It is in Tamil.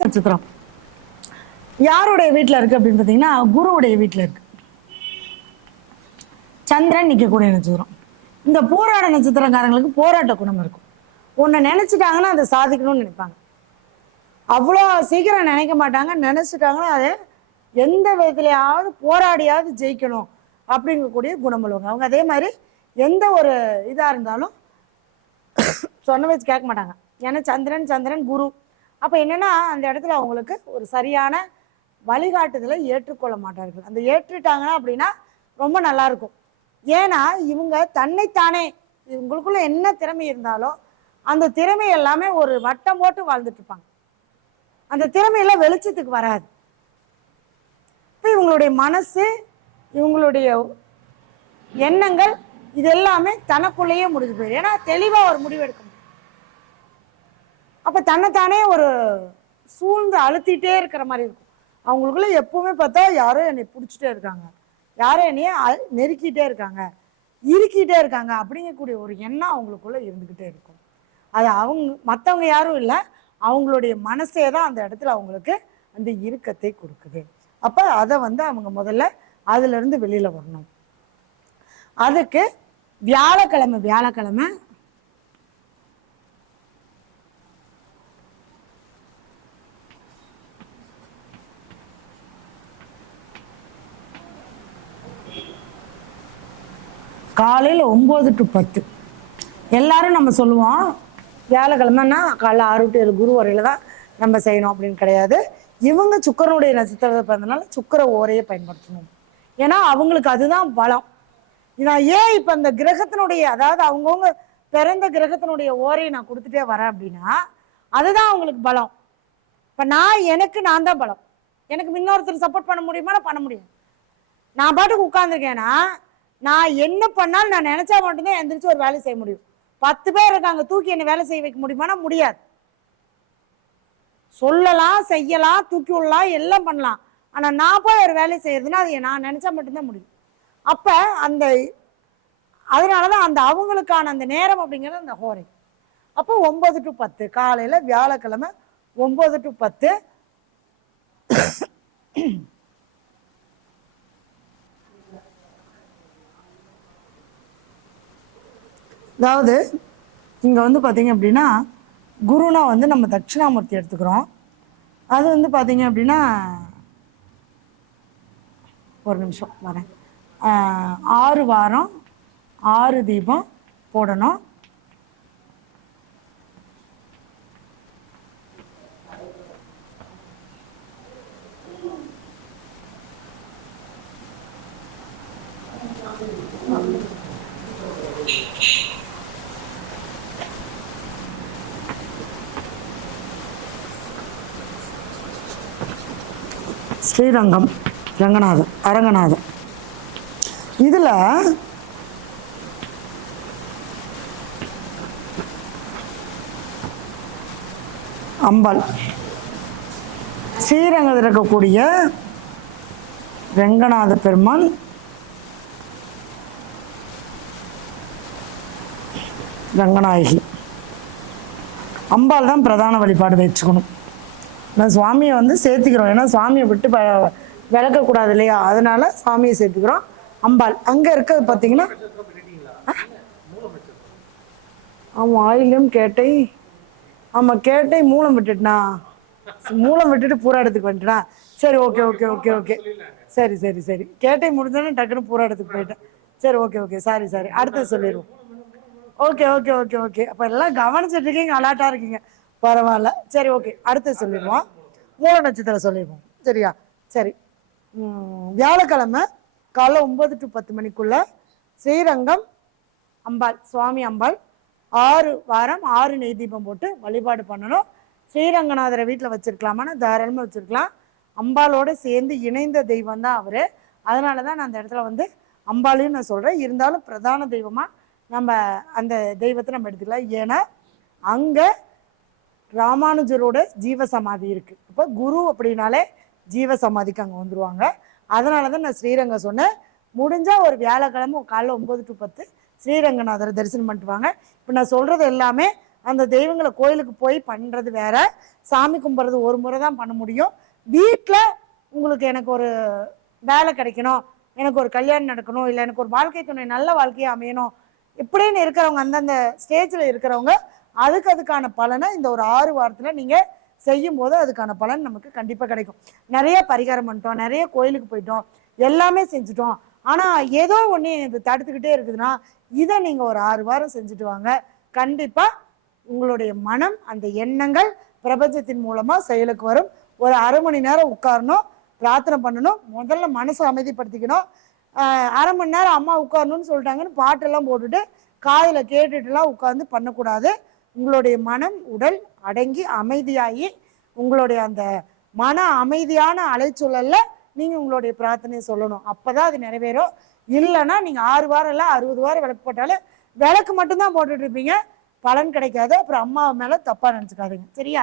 நட்சத்திரம். யாருடைய வீட்டில் இருக்கு அப்படின்னு பார்த்தீங்கன்னா குருவுடைய வீட்டில் இருக்கு. சந்திரன் நிற்கக்கூடிய நட்சத்திரம். இந்த போராட நட்சத்திரக்காரங்களுக்கு போராட்ட குணம் இருக்கும். ஒன்று நினைச்சிட்டாங்கன்னா அதை சாதிக்கணும்னு நினைப்பாங்க. அவ்வளோ சீக்கிரம் நினைக்க மாட்டாங்க. நினச்சிட்டாங்கன்னா அதை எந்த விதத்துலையாவது போராடியாவது ஜெயிக்கணும் அப்படிங்கக்கூடிய குணம் உள்ளவங்க. அவங்க அதே மாதிரி எந்த ஒரு இதாக இருந்தாலும் சொன்ன வச்சு கேட்க மாட்டாங்க. ஏன்னா சந்திரன் சந்திரன் குரு. அப்போ என்னன்னா அந்த இடத்துல அவங்களுக்கு ஒரு சரியான வழிகாட்டுதலை ஏற்றுக்கொள்ள மாட்டார்கள். அந்த ஏற்றுட்டாங்கன்னா அப்படின்னா ரொம்ப நல்லா இருக்கும். ஏன்னா இவங்க தன்னைத்தானே இவங்களுக்குள்ள என்ன திறமை இருந்தாலும் அந்த திறமை எல்லாமே ஒரு வட்டம் போட்டு வாழ்ந்துட்டு இருப்பாங்க அந்த திறமையெல்லாம் வெளிச்சத்துக்கு வராது. இப்போ இவங்களுடைய மனசு இவங்களுடைய எண்ணங்கள் இது எல்லாமே தனக்குள்ளேயே முடிஞ்சு போயிடும். ஏன்னா தெளிவாக ஒரு முடிவு எடுக்க அப்போ தன்னைத்தானே ஒரு சூழ்ந்து அழுத்திட்டே இருக்கிற மாதிரி இருக்கும். அவங்களுக்குள்ள எப்பவுமே பார்த்தா யாரோ என்னை பிடிச்சிட்டே இருக்காங்க. யாரோ என்னைய அ- நெருக்கிட்டே இருக்காங்க. இருக்கிட்டே இருக்காங்க அப்படிங்கக்கூடிய ஒரு எண்ணம் அவங்களுக்குள்ள இருந்துக்கிட்டே இருக்கும். அது அவங்க மற்றவங்க யாரும் இல்லை. அவங்களுடைய மனசே தான் அந்த இடத்துல அவங்களுக்கு அந்த இறுக்கத்தை கொடுக்குது. அப்போ அதை வந்து அவங்க முதல்ல அதுலேருந்து வெளியில் வரணும். அதுக்கு வியாழக்கிழமை வியாழக்கிழமை காலையில் ஒம்பது டு பத்து. எல்லாரும் நம்ம சொல்லுவோம் வியாழக்கிழமைன்னா காலைல ஆறு டு ஏழு குரு வரையில் தான் நம்ம செய்யணும் அப்படின்னு கிடையாது. இவங்க சுக்கரனுடைய நட்சத்திரத்தை பிறந்தனால சுக்கர ஓரையை பயன்படுத்தணும். ஏன்னா அவங்களுக்கு அதுதான் பலம். நான் ஏன் இப்போ அந்த கிரகத்தினுடைய அதாவது அவங்கவுங்க பிறந்த கிரகத்தினுடைய ஓரையை நான் கொடுத்துட்டே வரேன் அப்படின்னா அதுதான் அவங்களுக்கு பலம். இப்போ நான் எனக்கு நான் தான் பலம். எனக்கு இன்னொருத்தர் சப்போர்ட் பண்ண முடியுமா? நான் பண்ண முடியும் நான் பாட்டுக்கு உட்காந்துருக்கேன்னா நான் என்ன பண்ணாலும் நான் நினைச்சா மட்டும்தான் எந்திரிச்சு ஒரு வேலை செய்ய முடியும். பத்து பேர் இருக்காங்க தூக்கி என்ன வேலை செய்ய வைக்க முடியுமானா முடியாது. சொல்லலாம் செய்யலாம் தூக்கி விடலாம் எல்லாம் பண்ணலாம். ஆனால் நான் போய் ஒரு வேலை செய்யறதுன்னா அது நான் நினச்சா மட்டும்தான் முடியும். அப்போ அந்த அதனால தான் அந்த அவங்களுக்கான அந்த நேரம் அப்படிங்கிறது அந்த ஹோரை. அப்போ ஒன்பது டு பத்து காலையில் வியாழக்கிழமை ஒம்பது டு பத்து. அதாவது இங்கே வந்து பார்த்தீங்க அப்படின்னா குருனா வந்து நம்ம தட்சிணாமூர்த்தி எடுத்துக்கிறோம். அது வந்து பார்த்தீங்க அப்படின்னா ஒரு நிமிஷம் வரேன். ஆறு வாரம் ஆறு தீபம் போடணும். ஸ்ரீரங்கம் ரங்கநாதர் அரங்கநாதர். இதில் அம்பாள் ஸ்ரீரங்கத்தில் இருக்கக்கூடிய ரங்கநாத பெருமான் ரங்கநாயகி. அம்பாள் தான் பிரதான வழிபாடு வச்சுக்கணும். நான் சுவாமியை வந்து சேர்த்துக்கிறோம். ஏன்னா சுவாமியை விட்டு ப விளக்கக்கூடாது இல்லையா? அதனால சுவாமியை சேர்த்துக்கிறோம். அம்பாள் அங்கே இருக்கிறது பார்த்தீங்கன்னா ஆமாம் ஆயிலும் கேட்டை. ஆமாம் கேட்டை மூலம் விட்டுட்டுனா? மூலம் விட்டுட்டு பூராடத்துக்கு வந்துட்டா? சரி ஓகே ஓகே ஓகே ஓகே. சரி சரி சரி. கேட்டை முடிஞ்சோடனே டக்குன்னு பூரா இடத்துக்கு போயிட்டேன். சரி ஓகே ஓகே. Sorry sorry. அடுத்தது சொல்லிடுவோம். Okay okay okay okay. அப்போ எல்லாம் கவனிச்சிட்டு இருக்கீங்க அலாட்டாக இருக்கீங்க. பரவாயில்ல. சரி ஓகே அடுத்து சொல்லிடுவோம். மூல நட்சத்திரம் சொல்லிடுவோம். சரியா? சரி. வியாழக்கிழமை காலைல ஒன்பது டு பத்து மணிக்குள்ள ஸ்ரீரங்கம் அம்பாள் சுவாமி அம்பாள் ஆறு வாரம் ஆறு நெய் தீபம் போட்டு வழிபாடு பண்ணணும். ஸ்ரீரங்கநாதரை வீட்டில் வச்சிருக்கலாமான்னு தாராளமாக வச்சிருக்கலாம். அம்பாலோடு சேர்ந்து இணைந்த தெய்வம் தான் அவர். அதனால தான் நான் அந்த இடத்துல வந்து அம்பாளையும் நான் சொல்கிறேன் இருந்தாலும் பிரதான தெய்வமாக நம்ம அந்த தெய்வத்தை நம்ம எடுத்துக்கலாம். ஏன்னா அங்கே ராமானுஜரோட ஜீவ சமாதி இருக்கு. அப்போ குரு அப்படின்னாலே ஜீவ சமாதிக்கு அங்கே வந்துருவாங்க. அதனால தான் நான் ஸ்ரீரங்கம் சொன்னேன். முடிஞ்சால் ஒரு வியாழக்கிழமை காலைல ஒம்பது டு பத்து ஸ்ரீரங்கநாதரை தரிசனம் பண்ணிட்டுவாங்க இப்போ நான் சொல்கிறது எல்லாமே அந்த தெய்வங்களை கோயிலுக்கு போய் பண்ணுறது வேற. சாமி கும்பிட்றது ஒரு முறை தான் பண்ண முடியும். வீட்டில் உங்களுக்கு எனக்கு ஒரு வேலை கிடைக்கணும். எனக்கு ஒரு கல்யாணம் நடக்கணும். இல்லை எனக்கு ஒரு வாழ்க்கை துணை நல்ல வாழ்க்கையை அமையணும். இப்படின்னு இருக்கிறவங்க அந்தந்த ஸ்டேஜில் இருக்கிறவங்க அதுக்கு அதுக்கான பலனை இந்த ஒரு ஆறு வாரத்தில் நீங்கள் செய்யும் போது அதுக்கான பலன் நமக்கு கண்டிப்பாக கிடைக்கும். நிறைய பரிகாரம் பண்ணிட்டோம் நிறைய கோயிலுக்கு போயிட்டோம் எல்லாமே செஞ்சுட்டோம். ஆனால் ஏதோ ஒன்று இது தடுத்துக்கிட்டே இருக்குதுன்னா இதை நீங்கள் ஒரு ஆறு வாரம் செஞ்சுட்டு வாங்க. கண்டிப்பாக உங்களுடைய மனம் அந்த எண்ணங்கள் பிரபஞ்சத்தின் மூலமாக செயலுக்கு வரும். ஒரு அரை மணி நேரம் உட்காரணும் பிரார்த்தனை பண்ணணும் முதல்ல மனசை அமைதிப்படுத்திக்கணும். அரை மணி நேரம் அம்மா உட்காரணும்னு சொல்லிட்டாங்கன்னு பாட்டெல்லாம் போட்டுட்டு காதில் கேட்டுட்டுலாம் உட்காந்து பண்ணக்கூடாது. உங்களுடைய மனம் உடல் அடங்கி அமைதியாகி உங்களுடைய அந்த மன அமைதியான அலைச்சூழல்ல நீங்கள் உங்களுடைய பிரார்த்தனையை சொல்லணும். அப்போ தான் அது நிறைவேறும். இல்லைன்னா நீங்கள் ஆறு வாரம் இல்லை அறுபது வாரம் விளக்கு போட்டாலும் விளக்கு மட்டும்தான் போட்டுட்டு இருப்பீங்க. பலன் கிடைக்காது. அப்புறம் அம்மா மேலே தப்பாக நினச்சிக்காதீங்க. சரியா?